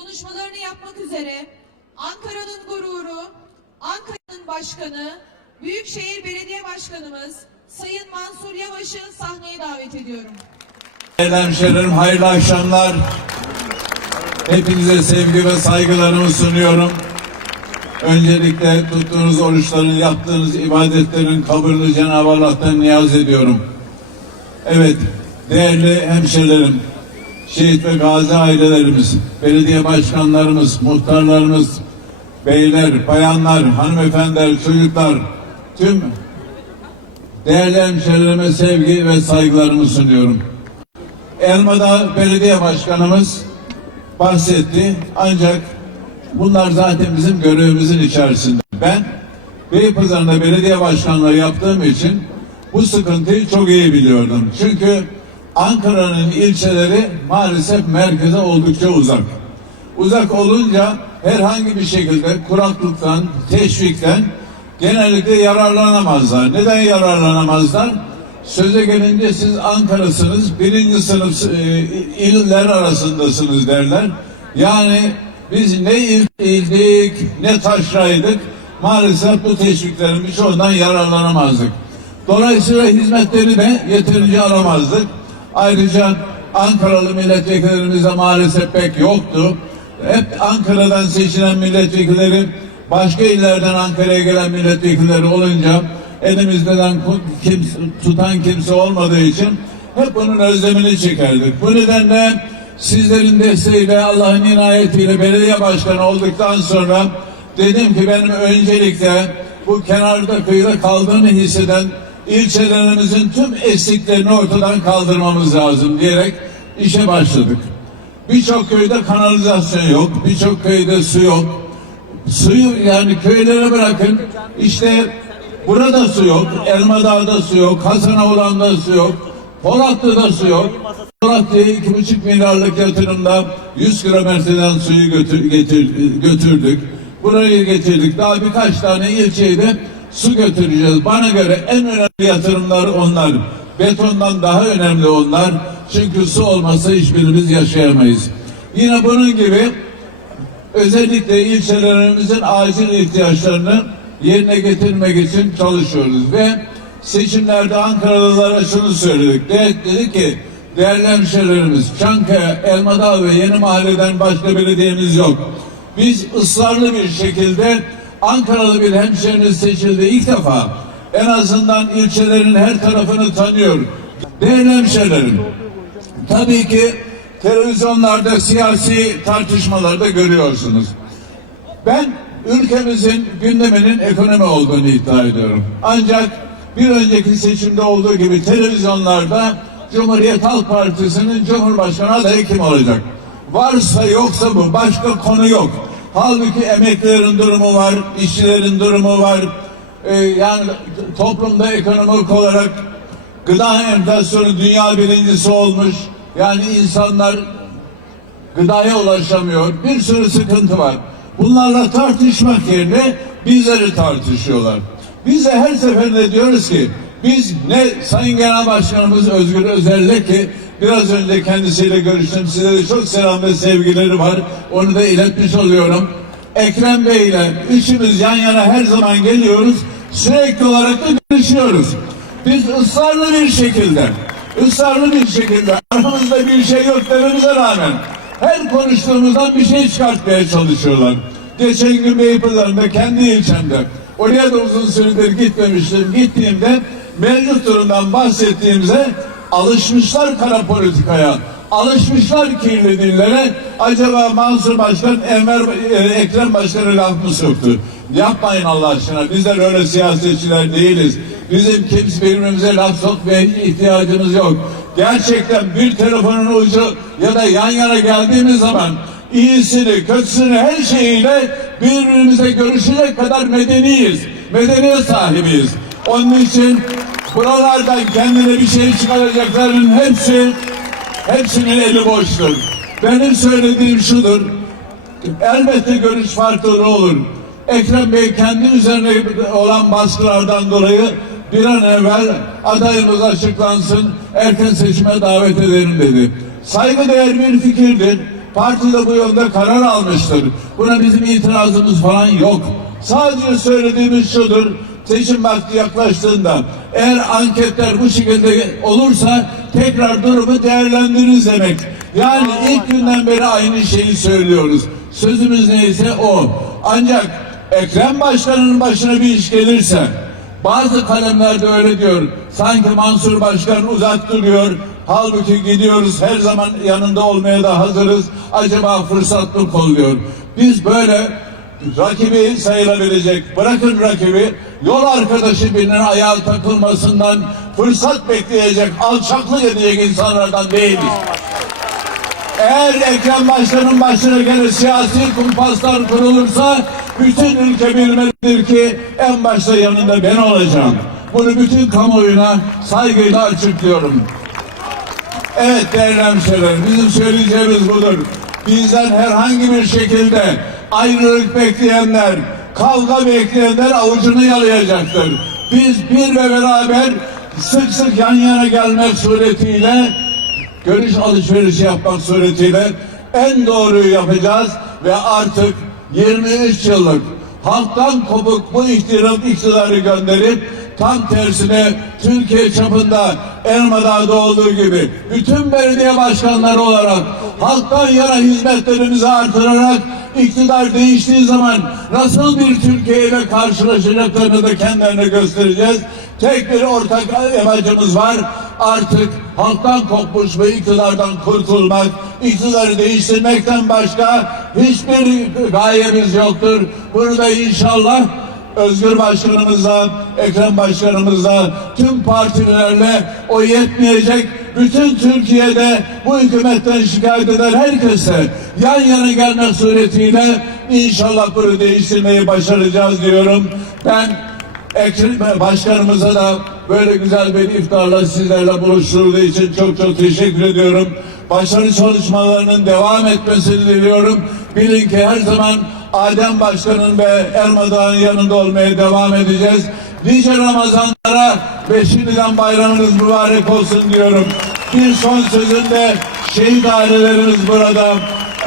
konuşmalarını yapmak üzere Ankara'nın gururu, Ankara'nın başkanı, Büyükşehir Belediye Başkanımız Sayın Mansur Yavaş'ı sahneye davet ediyorum. Değerli hemşehrilerim hayırlı akşamlar. Hepinize sevgi ve saygılarımı sunuyorum. Öncelikle tuttuğunuz oruçların, yaptığınız ibadetlerin kabulünü Cenab-ı Allah'tan niyaz ediyorum. Evet, değerli hemşehrilerim, şehit ve gazi ailelerimiz, belediye başkanlarımız, muhtarlarımız, beyler, bayanlar, hanımefendiler, çocuklar, tüm değerli hemşehrilerime sevgi ve saygılarımı sunuyorum. Elmada belediye başkanımız bahsetti ancak bunlar zaten bizim görevimizin içerisinde. Ben Beypazarı'nda belediye başkanlığı yaptığım için bu sıkıntıyı çok iyi biliyordum. Çünkü Ankara'nın ilçeleri maalesef merkeze oldukça uzak. Uzak olunca herhangi bir şekilde kuraklıktan, teşvikten genellikle yararlanamazlar. Neden yararlanamazlar? Söze gelince siz Ankara'sınız, birinci sınıf e, iller arasındasınız derler. Yani biz ne il- ildik ne taşraydık. Maalesef bu teşviklerin birçoğundan yararlanamazdık. Dolayısıyla hizmetleri de yeterince alamazdık. Ayrıca Ankaralı milletvekillerimiz de maalesef pek yoktu. Hep Ankara'dan seçilen milletvekilleri başka illerden Ankara'ya gelen milletvekilleri olunca elimizden kimse, tutan kimse olmadığı için hep bunun özlemini çekerdik. Bu nedenle sizlerin desteğiyle Allah'ın inayetiyle belediye başkanı olduktan sonra dedim ki benim öncelikle bu kenarda kıyıda kaldığını hisseden ilçelerimizin tüm eksiklerini ortadan kaldırmamız lazım diyerek işe başladık. Birçok köyde kanalizasyon yok, birçok köyde su yok. Suyu yani köylere bırakın işte burada su yok, Elmadağ'da su yok, Hasanoğlan'da su yok, Polatlı'da su yok. Polatlı'ya iki buçuk milyarlık yatırımda 100 kilometreden suyu götür, getir, götürdük. Burayı getirdik. Daha birkaç tane ilçeyi de su götüreceğiz. Bana göre en önemli yatırımlar onlar. Betondan daha önemli onlar. Çünkü su olmasa hiçbirimiz yaşayamayız. Yine bunun gibi özellikle ilçelerimizin acil ihtiyaçlarını yerine getirmek için çalışıyoruz ve seçimlerde Ankaralılara şunu söyledik. De, dedik ki değerli hemşehrilerimiz Çankaya, Elmadağ ve Yeni Mahalle'den başka belediyemiz yok. Biz ısrarlı bir şekilde Ankaralı bir hemşehriniz seçildi ilk defa. En azından ilçelerin her tarafını tanıyor. Değerli hemşehrilerim, tabii ki televizyonlarda siyasi tartışmalarda görüyorsunuz. Ben ülkemizin gündeminin ekonomi olduğunu iddia ediyorum. Ancak bir önceki seçimde olduğu gibi televizyonlarda Cumhuriyet Halk Partisi'nin Cumhurbaşkanı adayı kim olacak? Varsa yoksa bu. Başka konu yok. Halbuki emeklilerin durumu var, işçilerin durumu var. Ee, yani toplumda ekonomik olarak gıda enflasyonu dünya birincisi olmuş. Yani insanlar gıdaya ulaşamıyor. Bir sürü sıkıntı var. Bunlarla tartışmak yerine bizleri tartışıyorlar. Biz de her seferinde diyoruz ki biz ne Sayın Genel Başkanımız Özgür Özel'le ki biraz önce kendisiyle görüştüm. Size de çok selam ve sevgileri var. Onu da iletmiş oluyorum. Ekrem Bey ile üçümüz yan yana her zaman geliyoruz. Sürekli olarak da görüşüyoruz. Biz ısrarlı bir şekilde ısrarlı bir şekilde aramızda bir şey yok dememize rağmen her konuştuğumuzdan bir şey çıkartmaya çalışıyorlar. Geçen gün Beypazarı'nda kendi ilçemde oraya da uzun süredir gitmemiştim. Gittiğimde mevcut durumdan bahsettiğimizde alışmışlar kara politikaya. Alışmışlar kirli dillere. Acaba Mansur Başkan, Enver, e, Ekrem Başkan'ı laf mı soktu? Yapmayın Allah aşkına. Bizler öyle siyasetçiler değiliz. Bizim kimse birbirimize laf sokmaya ihtiyacımız yok. Gerçekten bir telefonun ucu ya da yan yana geldiğimiz zaman iyisini, kötüsünü her şeyiyle birbirimize görüşecek kadar medeniyiz. Medeniyet sahibiyiz. Onun için buralardan kendine bir şey çıkaracakların hepsi hepsinin eli boştur. Benim söylediğim şudur. Elbette görüş farklılığı olur. Ekrem Bey kendi üzerine olan baskılardan dolayı bir an evvel adayımız açıklansın, erken seçime davet edelim dedi. Saygıdeğer bir fikirdir. Parti de bu yolda karar almıştır. Buna bizim itirazımız falan yok. Sadece söylediğimiz şudur. Seçim vakti yaklaştığında eğer anketler bu şekilde olursa tekrar durumu değerlendiririz demek. Yani ilk günden beri aynı şeyi söylüyoruz. Sözümüz neyse o. Ancak Ekrem Başkan'ın başına bir iş gelirse bazı kalemlerde öyle diyor. Sanki Mansur Başkan uzak duruyor. Halbuki gidiyoruz her zaman yanında olmaya da hazırız. Acaba fırsat mı kolluyor? Biz böyle rakibi sayılabilecek, bırakın rakibi, yol arkadaşı birinin ayağa takılmasından fırsat bekleyecek, alçaklık edecek insanlardan değiliz. Eğer Ekrem Başkan'ın başına gene siyasi kumpaslar kurulursa bütün ülke bilmelidir ki en başta yanında ben olacağım. Bunu bütün kamuoyuna saygıyla açıklıyorum. Evet değerli hemşehrilerim bizim söyleyeceğimiz budur. Bizden herhangi bir şekilde ayrılık bekleyenler, kavga bekleyenler avucunu yalayacaktır. Biz bir ve beraber sık sık yan yana gelmek suretiyle görüş alışverişi yapmak suretiyle en doğruyu yapacağız ve artık 23 yıllık halktan kopuk bu iktidar, iktidarı gönderip tam tersine Türkiye çapında Elmadağ'da olduğu gibi bütün belediye başkanları olarak halktan yana hizmetlerimizi artırarak iktidar değiştiği zaman nasıl bir Türkiye ile karşılaşacaklarını da kendilerine göstereceğiz. Tek bir ortak amacımız var. Artık halktan kopmuş ve iktidardan kurtulmak, iktidarı değiştirmekten başka hiçbir gayemiz yoktur. Bunu da inşallah Özgür Başkanımızla, Ekrem Başkanımızla, tüm partilerle o yetmeyecek. Bütün Türkiye'de bu hükümetten şikayet eden herkese yan yana gelmek suretiyle inşallah bunu değiştirmeyi başaracağız diyorum. Ben Ekrem Başkanımıza da böyle güzel bir iftarla sizlerle buluşturduğu için çok çok teşekkür ediyorum. Başarı çalışmalarının devam etmesini diliyorum. Bilin ki her zaman Adem Başkan'ın ve Ermadağ'ın yanında olmaya devam edeceğiz. Nice Ramazanlara ve şimdiden bayramınız mübarek olsun diyorum. Bir son sözümde şehit ailelerimiz burada.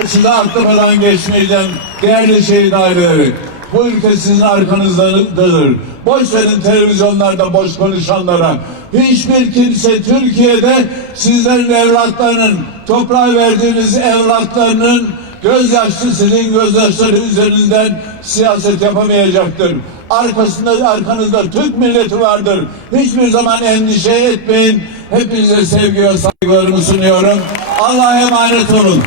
Size atlamadan geçmeyeceğim. Değerli şehit aileleri. Bu ülke sizin arkanızdadır. Boş verin televizyonlarda boş konuşanlara. Hiçbir kimse Türkiye'de sizlerin evlatlarının, toprağa verdiğiniz evlatlarının gözyaşlı sizin gözyaşları üzerinden siyaset yapamayacaktır. Arkasında arkanızda Türk milleti vardır. Hiçbir zaman endişe etmeyin. Hepinize sevgi ve saygılarımı sunuyorum. Allah'a emanet olun.